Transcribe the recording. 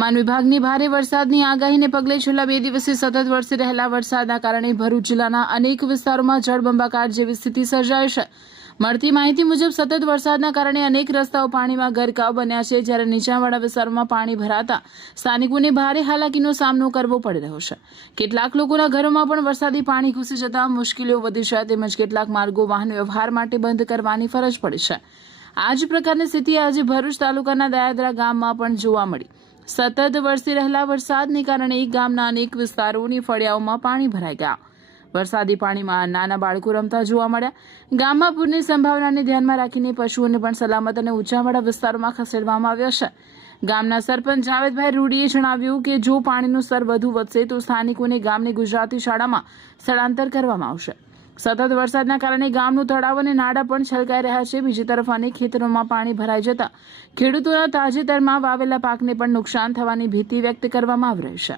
હવામાન વિભાગની ભારે વરસાદની આગાહીને પગલે છેલ્લા 2 દિવસથી સતત વરસી રહેલા વરસાદના કારણે ભરૂચ જિલ્લાના અનેક વિસ્તારોમાં જળબંબાકાર જેવી સ્થિતિ સર્જાઈ છે। મળતી માહિતી મુજબ સતત વરસાદના કારણે અનેક રસ્તાઓ પાણીમાં ગરકાવ બન્યા છે, જ્યારે નીચાણવાળા વિસ્તારોમાં પાણી ભરાતા સ્થાનિકોને ભારે હાલાકીનો સામનો કરવો પડી રહ્યો છે। કેટલાક લોકોના ઘરોમાં પણ વરસાદી પાણી ઘૂસી જતા મુશ્કેલીઓ વધી છે, તેમજ કેટલાક માર્ગો વાહન વ્યવહાર માટે બંધ કરવાની ફરજ પડી છે। આ જ પ્રકારની સ્થિતિ આજે ભરૂચ તાલુકાના દયાદરા ગામમાં પણ જોવા મળી। સતત વરસી રહેલા વરસાદને કારણે ગામના અનેક વિસ્તારોની ફળિયાઓમાં પાણી ભરાઈ ગયા। વરસાદી પાણીમાં નાના બાળકો રમતા જોવા મળ્યા। ગામમાં પૂરની સંભાવનાને ધ્યાનમાં રાખીને પશુઓને પણ સલામત અને ઊંચાણવાળા વિસ્તારોમાં ખસેડવામાં આવ્યા છે। ગામના સરપંચ જાવેદભાઈ રૂડીએ જણાવ્યું કે જો પાણીનું સ્તર વધુ વધશે તો સ્થાનિકોને ગામની ગુજરાતી શાળામાં સ્થળાંતર કરવામાં આવશે। સતત વરસાદના કારણે ગામનું તળાવ અને નાળા પણ છલકાઈ રહ્યા છે। બીજી તરફ અનેક ખેતરોમાં પાણી ભરાઈ જતા ખેડૂતોના તાજેતરમાં વાવેલા પાકને પણ નુકસાન થવાની ભીતિ વ્યક્ત કરવામાં આવી રહી છે।